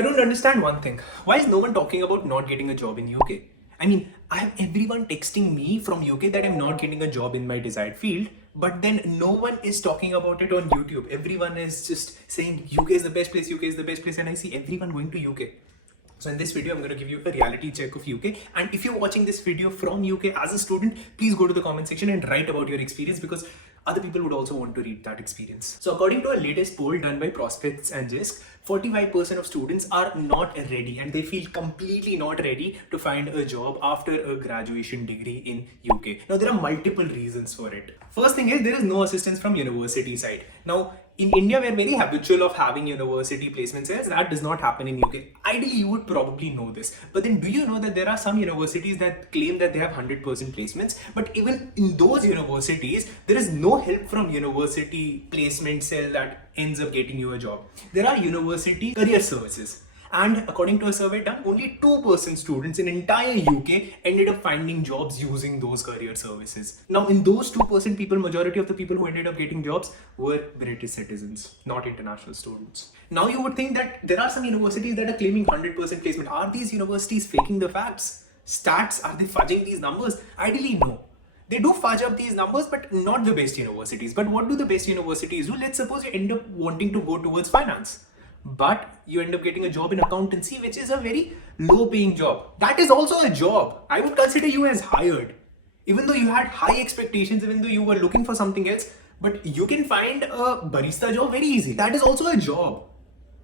I don't understand one thing. Why is no one talking about not getting a job in UK? I mean, I have everyone texting me from UK that I'm not getting a job in my desired field, but then no one is talking about it on YouTube. Everyone is just saying UK is the best place, UK is the best place, and I see everyone going to UK. So in this video, I'm going to give you a reality check of UK. And if you're watching this video from UK as a student, please go to the comment section and write about your experience, because other people would also want to read that experience. So according to a latest poll done by Prospects and JISC, 45% of students are not ready, and they feel completely not ready to find a job after a graduation degree in UK. Now, there are multiple reasons for it. First thing is, there is no assistance from university side. Now, in India, we're very habitual of having university placement sales. That does not happen in UK. Ideally, you would probably know this. But then do you know that there are some universities that claim that they have 100% placements? But even in those universities, there is no help from university placement cell that ends up getting you a job. There are university career services. And according to a survey done, only 2% students in entire UK ended up finding jobs using those career services. Now, in those 2% people, majority of the people who ended up getting jobs were British citizens, not international students. Now, you would think that there are some universities that are claiming 100% placement. Are these universities faking the facts? Stats? Are they fudging these numbers? Ideally, no. They do fudge up these numbers, but not the best universities. But what do the best universities do? Let's suppose you end up wanting to go towards finance, but you end up getting a job in accountancy, which is a very low paying job. That is also a job. I would consider you as hired. Even though you had high expectations, even though you were looking for something else, but you can find a barista job very easily. That is also a job.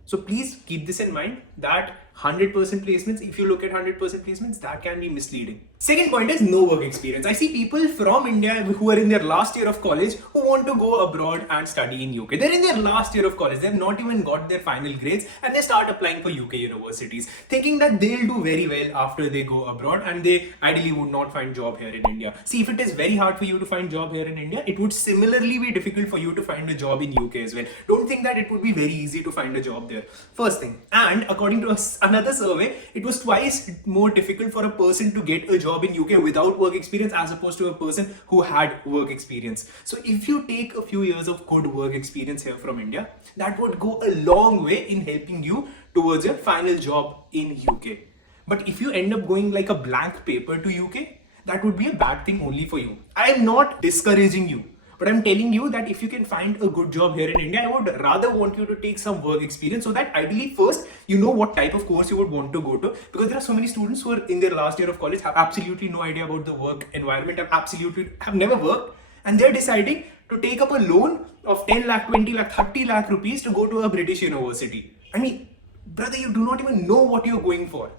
So please keep this in mind, that 100% placements, if you look at 100% placements, that can be misleading. Second point is no work experience. I see people from India who are in their last year of college who want to go abroad and study in UK. They're in their last year of college. They've not even got their final grades, and they start applying for UK universities, thinking that they'll do very well after they go abroad, and they ideally would not find job here in India. See, if it is very hard for you to find job here in India, it would similarly be difficult for you to find a job in UK as well. Don't think that it would be very easy to find a job there. First thing. And according to another survey, it was twice more difficult for a person to get a job in UK without work experience as opposed to a person who had work experience. So if you take a few years of good work experience here from India, that would go a long way in helping you towards your final job in UK. But if you end up going like a blank paper to UK, that would be a bad thing only for you. I am not discouraging you, but I'm telling you that if you can find a good job here in India, I would rather want you to take some work experience, so that ideally first you know what type of course you would want to go to, because there are so many students who are in their last year of college, have absolutely no idea about the work environment, have never worked, and they're deciding to take up a loan of 10 lakh, 20 lakh, 30 lakh rupees to go to a British university. I mean, brother, you do not even know what you're going for.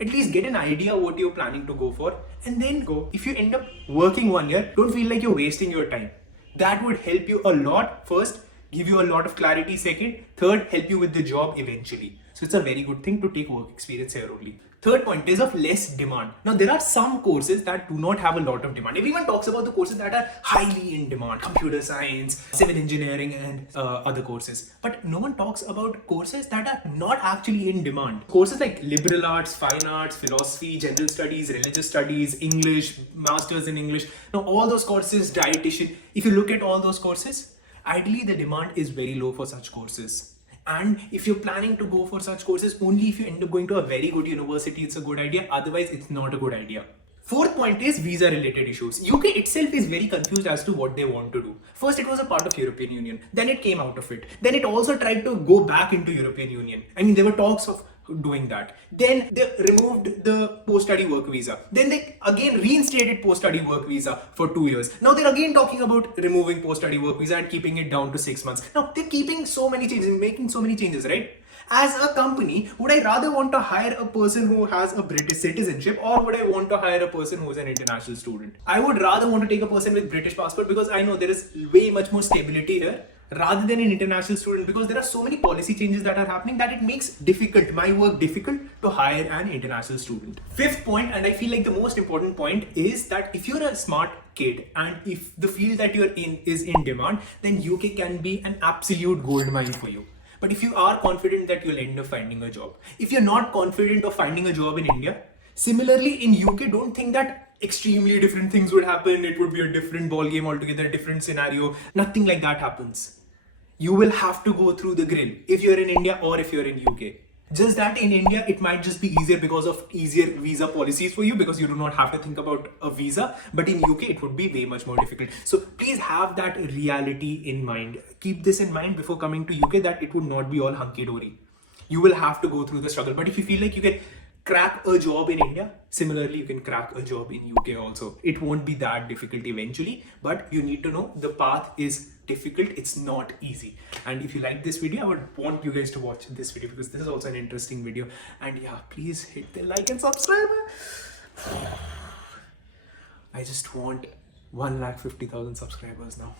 At least get an idea what you're planning to go for, and then go. If you end up working 1 year, don't feel like you're wasting your time. That would help you a lot. First, give you a lot of clarity. Second, third, help you with the job eventually. So it's a very good thing to take work experience here only. Third point is of less demand. Now, there are some courses that do not have a lot of demand. Everyone talks about the courses that are highly in demand: computer science, civil engineering, and other courses. But no one talks about courses that are not actually in demand. Courses like liberal arts, fine arts, philosophy, general studies, religious studies, English, masters in English. Now, all those courses, dietitian, if you look at all those courses, ideally the demand is very low for such courses. And if you're planning to go for such courses, only if you end up going to a very good university, it's a good idea. Otherwise, it's not a good idea. Fourth point is visa related issues. UK itself is very confused as to what they want to do. First, it was a part of European Union. Then it came out of it. Then it also tried to go back into European Union. I mean, there were talks of doing that. Then they removed the post-study work visa. Then they again reinstated post-study work visa for 2 years. Now they're again talking about removing post-study work visa and keeping it down to 6 months. Now they're keeping so many changes, making so many changes, right? As a company, would I rather want to hire a person who has a British citizenship, or would I want to hire a person who is an international student? I would rather want to take a person with British passport, because I know there is way much more stability here, rather than an international student, because there are so many policy changes that are happening that it makes my work difficult to hire an international student. Fifth point, and I feel like the most important point, is that if you're a smart kid and if the field that you're in is in demand, then UK can be an absolute gold mine for you. But if you are confident that you'll end up finding a job, if you're not confident of finding a job in India, similarly in UK, don't think that extremely different things would happen. It would be a different ball game altogether, a different scenario. Nothing like that happens. You will have to go through the grill if you're in India or if you're in UK. Just that in India, it might just be easier because of easier visa policies for you, because you do not have to think about a visa. But in UK, it would be way much more difficult. So please have that reality in mind. Keep this in mind before coming to UK, that it would not be all hunky dory. You will have to go through the struggle. But if you feel like you can crack a job in India, similarly, you can crack a job in UK also. It won't be that difficult eventually, but you need to know the path is difficult. It's not easy. And if you like this video, I would want you guys to watch this video, because this is also an interesting video. And yeah, please hit the like and subscribe. I just want 150,000 subscribers now.